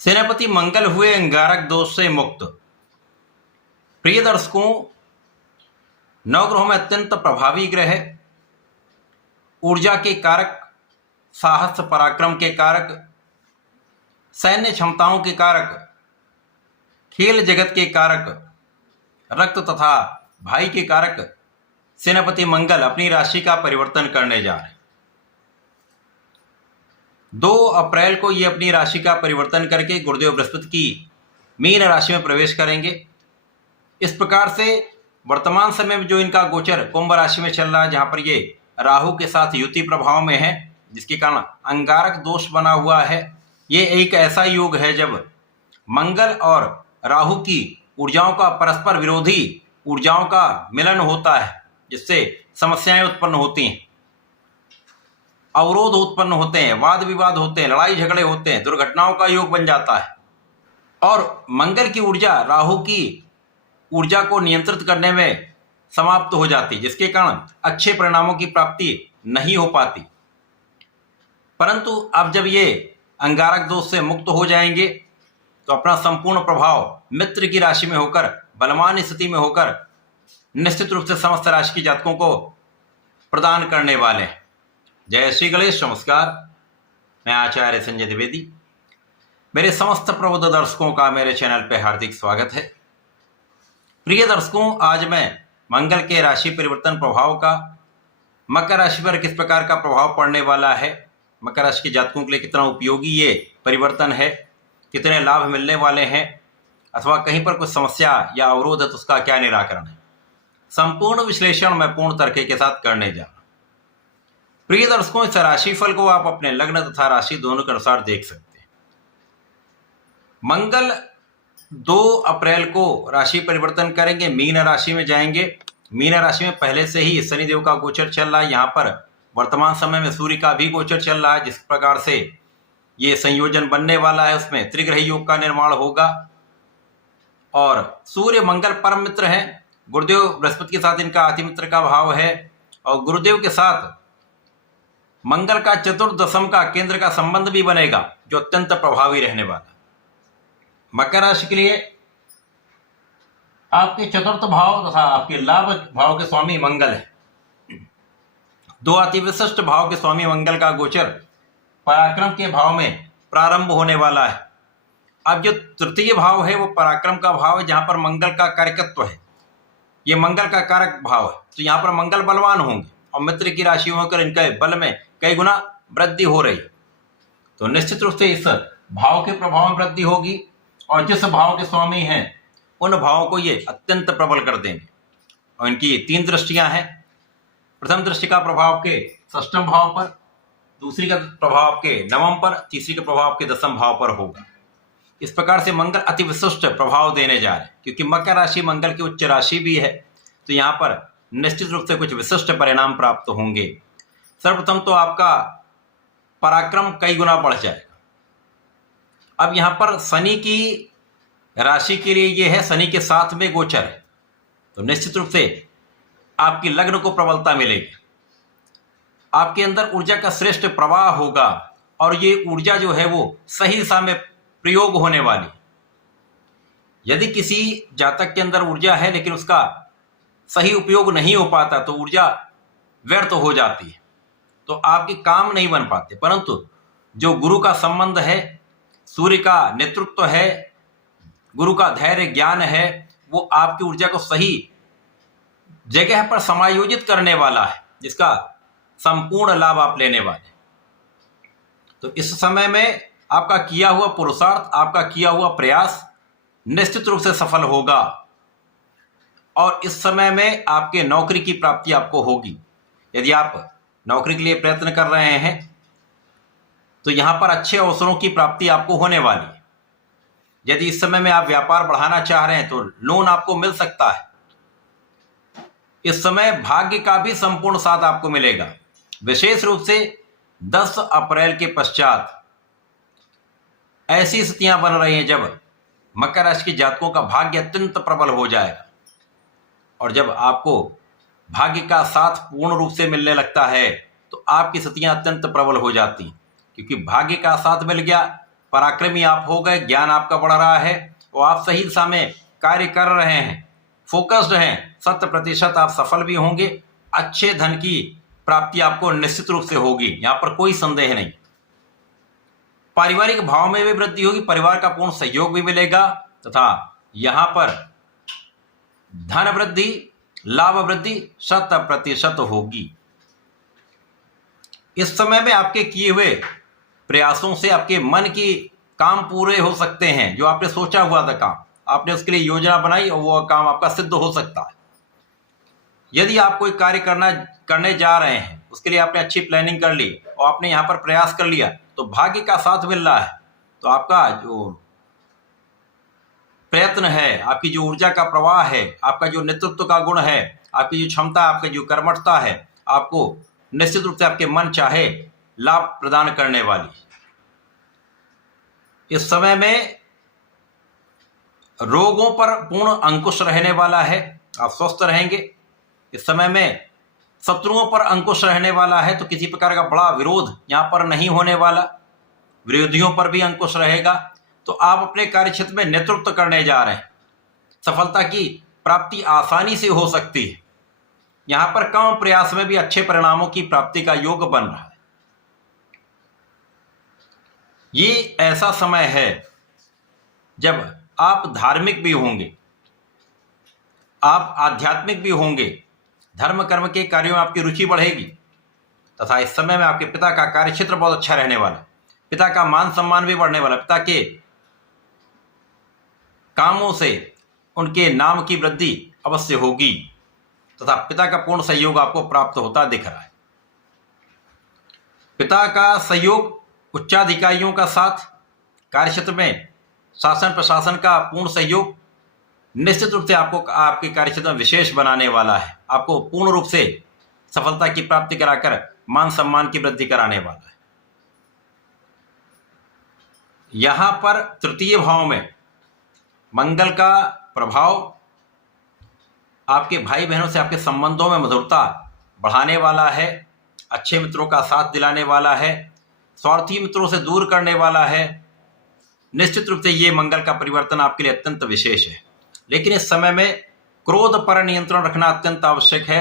सेनापति मंगल हुए अंगारक दोष से मुक्त। प्रिय दर्शकों, नवग्रहों में अत्यंत प्रभावी ग्रह, ऊर्जा के कारक, साहस पराक्रम के कारक, सैन्य क्षमताओं के कारक, खेल जगत के कारक, रक्त तथा भाई के कारक सेनापति मंगल अपनी राशि का परिवर्तन करने जा रहे हैं। 2 अप्रैल को ये अपनी राशि का परिवर्तन करके गुरुदेव बृहस्पति की मीन राशि में प्रवेश करेंगे। इस प्रकार से वर्तमान समय में जो इनका गोचर कुंभ राशि में चल रहा है, जहां पर ये राहु के साथ युति प्रभाव में है, जिसके कारण अंगारक दोष बना हुआ है। ये एक ऐसा योग है जब मंगल और राहु की ऊर्जाओं का परस्पर विरोधी ऊर्जाओं का मिलन होता है, जिससे समस्याएं उत्पन्न होती हैं, अवरोध उत्पन्न होते हैं, वाद विवाद होते हैं, लड़ाई झगड़े होते हैं, दुर्घटनाओं का योग बन जाता है। और मंगल की ऊर्जा राहु की ऊर्जा को नियंत्रित करने में समाप्त हो जाती, जिसके कारण अच्छे परिणामों की प्राप्ति नहीं हो पाती। परंतु अब जब ये अंगारक दोष से मुक्त हो जाएंगे तो अपना संपूर्ण प्रभाव मित्र की राशि में होकर, बलवान स्थिति में होकर निश्चित रूप से समस्त राशि की जातकों को प्रदान करने वाले हैं। जय श्री गणेश। नमस्कार, मैं आचार्य संजय द्विवेदी। मेरे समस्त प्रबुद्ध दर्शकों का मेरे चैनल पर हार्दिक स्वागत है। प्रिय दर्शकों, आज मैं मंगल के राशि परिवर्तन प्रभाव का मकर राशि पर किस प्रकार का प्रभाव पड़ने वाला है, मकर राशि के जातकों के लिए कितना उपयोगी ये परिवर्तन है, कितने लाभ मिलने वाले हैं, अथवा कहीं पर कुछ समस्या या अवरोध है तो उसका क्या निराकरण है, संपूर्ण विश्लेषण मैं पूर्ण तर्क के साथ करने जा रहा हूं। प्रिय दर्शकों, इस राशिफल को आप अपने लग्न तथा राशि दोनों के अनुसार देख सकते हैं। मंगल 2 अप्रैल को राशि परिवर्तन करेंगे, मीन राशि में जाएंगे। मीन राशि में पहले से ही शनिदेव का गोचर चल रहा है। यहाँ पर वर्तमान समय में सूर्य का भी गोचर चल रहा है। जिस प्रकार से ये संयोजन बनने वाला है, उसमें त्रिग्रही योग का निर्माण होगा। और सूर्य मंगल परम मित्र हैं, गुरुदेव बृहस्पति के साथ इनका अति मित्र का भाव है, और गुरुदेव के साथ मंगल का चतुर्दशम का केंद्र का संबंध भी बनेगा, जो अत्यंत प्रभावी रहने वाला। मकर राशि के लिए आपके चतुर्थ भाव तथा आपके लाभ भाव के स्वामी मंगल है। 2 अति विशिष्ट भाव के स्वामी मंगल का गोचर पराक्रम के भाव में प्रारंभ होने वाला है। अब जो तृतीय भाव है वो पराक्रम का भाव है, जहां पर मंगल का कारकत्व है। ये मंगल का कारक भाव है, तो यहाँ पर मंगल बलवान होंगे और मित्र की राशि होकर इनके बल में कई गुना वृद्धि हो रही। तो निश्चित रूप से इस भाव के प्रभाव में वृद्धि होगी, और जिस भाव के स्वामी हैं उन भावों को ये अत्यंत प्रबल कर देंगे। और इनकी 3 दृष्टियां हैं। प्रथम दृष्टि का प्रभाव के 6वें भाव पर, दूसरी का प्रभाव के 9वें पर, तीसरी का प्रभाव के 10वें भाव पर होगा। इस प्रकार से मंगल अति विशिष्ट प्रभाव देने जा रहे हैं, क्योंकि मकर राशि मंगल की उच्च राशि भी है, तो यहाँ पर निश्चित रूप से कुछ विशिष्ट परिणाम प्राप्त होंगे। सर्वप्रथम तो आपका पराक्रम कई गुना बढ़ जाएगा। अब यहाँ पर शनि की राशि के लिए ये है, शनि के साथ में गोचर है, तो निश्चित रूप से आपकी लग्न को प्रबलता मिलेगी। आपके अंदर ऊर्जा का श्रेष्ठ प्रवाह होगा, और ये ऊर्जा जो है वो सही दिशा में प्रयोग होने वाली। यदि किसी जातक के अंदर ऊर्जा है लेकिन उसका सही उपयोग नहीं हो पाता, तो ऊर्जा व्यर्थ हो जाती है, तो आपके काम नहीं बन पाते। परंतु जो गुरु का संबंध है, सूर्य का नेतृत्व है, गुरु का धैर्य ज्ञान है, वो आपकी ऊर्जा को सही जगह पर समायोजित करने वाला है, जिसका संपूर्ण लाभ आप लेने वाले। तो इस समय में आपका किया हुआ पुरुषार्थ, आपका किया हुआ प्रयास निश्चित रूप से सफल होगा, और इस समय में आपके नौकरी की प्राप्ति आपको होगी। यदि आप नौकरी के लिए प्रयत्न कर रहे हैं तो यहां पर अच्छे अवसरों की प्राप्ति आपको होने वाली है। यदि इस समय में आप व्यापार बढ़ाना चाह रहे हैं तो लोन आपको मिल सकता है। इस समय भाग्य का भी संपूर्ण साथ आपको मिलेगा। विशेष रूप से 10 अप्रैल के पश्चात ऐसी स्थितियां बन रही हैं जब मकर राशि के जातकों का भाग्य अत्यंत प्रबल हो जाएगा, और जब आपको भाग्य का साथ पूर्ण रूप से मिलने लगता है तो आपकी स्थितियां अत्यंत प्रबल हो जाती हैं, क्योंकि भाग्य का साथ मिल गया पराक्रमी आप हो गए, ज्ञान आपका बढ़ रहा है और आप सही दिशा में कार्य कर रहे हैं, फोकस्ड हैं, 100% आप सफल भी होंगे। अच्छे धन की प्राप्ति आपको निश्चित रूप से होगी, यहाँ पर कोई संदेह नहीं। पारिवारिक भाव में भी वृद्धि होगी, परिवार का पूर्ण सहयोग भी मिलेगा तथा यहाँ पर धन वृद्धि, लाभ वृद्धि 100% होगी। इस समय में आपके किए हुए प्रयासों से आपके मन की काम पूरे हो सकते हैं। जो आपने सोचा हुआ था काम, आपने उसके लिए योजना बनाई और वो काम आपका सिद्ध हो सकता है। यदि आप कोई कार्य करने जा रहे हैं, उसके लिए आपने अच्छी प्लानिंग कर ली और आपने यहाँ पर प्रयास कर लिया, तो भाग्य का साथ मिल रहा है। तो आपका जो प्रयत्न है, आपकी जो ऊर्जा का प्रवाह है, आपका जो नेतृत्व का गुण है, आपकी जो क्षमता, आपकी जो कर्मठता है, आपको निश्चित रूप से आपके मन चाहे लाभ प्रदान करने वाली। इस समय में रोगों पर पूर्ण अंकुश रहने वाला है, आप स्वस्थ रहेंगे। इस समय में शत्रुओं पर अंकुश रहने वाला है, तो किसी प्रकार का बड़ा विरोध यहाँ पर नहीं होने वाला। विरोधियों पर भी अंकुश रहेगा। तो आप अपने कार्य क्षेत्र में नेतृत्व करने जा रहे हैं, सफलता की प्राप्ति आसानी से हो सकती है। यहाँ पर कम प्रयास में भी अच्छे परिणामों की प्राप्ति का योग बन रहा है। ये ऐसा समय है जब आप धार्मिक भी होंगे, आप आध्यात्मिक भी होंगे, धर्म कर्म के कार्यों में आपकी रुचि बढ़ेगी तथा इस समय में आपके पिता का कार्य क्षेत्र बहुत अच्छा रहने वाला, पिता का मान सम्मान भी बढ़ने वाला, पिता के कामों से उनके नाम की वृद्धि अवश्य होगी तथा पिता का पूर्ण सहयोग आपको प्राप्त होता दिख रहा है। पिता का सहयोग, उच्चाधिकारियों का साथ, कार्यक्षेत्र में शासन प्रशासन का पूर्ण सहयोग निश्चित रूप से आपको आपके कार्यक्षेत्र में विशेष बनाने वाला है, आपको पूर्ण रूप से सफलता की प्राप्ति कराकर मान सम्मान की वृद्धि कराने वाला है। यहां पर तृतीय भाव में मंगल का प्रभाव आपके भाई बहनों से आपके संबंधों में मधुरता बढ़ाने वाला है, अच्छे मित्रों का साथ दिलाने वाला है, स्वार्थी मित्रों से दूर करने वाला है। निश्चित रूप से ये मंगल का परिवर्तन आपके लिए अत्यंत विशेष है। लेकिन इस समय में क्रोध पर नियंत्रण रखना अत्यंत आवश्यक है।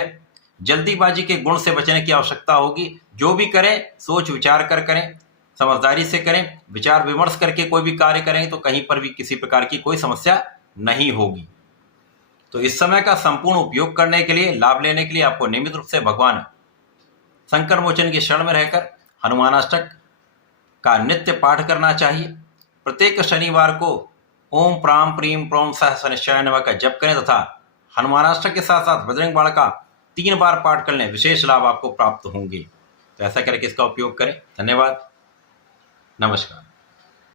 जल्दीबाजी के गुण से बचने की आवश्यकता होगी। जो भी करें सोच विचार कर करें, समझदारी से करें, विचार विमर्श करके कोई भी कार्य करें तो कहीं पर भी किसी प्रकार की कोई समस्या नहीं होगी। तो इस समय का संपूर्ण उपयोग करने के लिए, लाभ लेने के लिए आपको नियमित रूप से भगवान संकर मोचन की शरण में रहकर हनुमानाष्टक का नित्य पाठ करना चाहिए। प्रत्येक शनिवार को ओम प्राम प्रीम प्रोम सह शनिश्चराय नमः का जप करें तथा हनुमानाष्टक के साथ साथ बजरंग बाण का 3 बार पाठ कर लें, विशेष लाभ आपको प्राप्त होंगे। तो ऐसा करके इसका उपयोग करें। धन्यवाद, नमस्कार।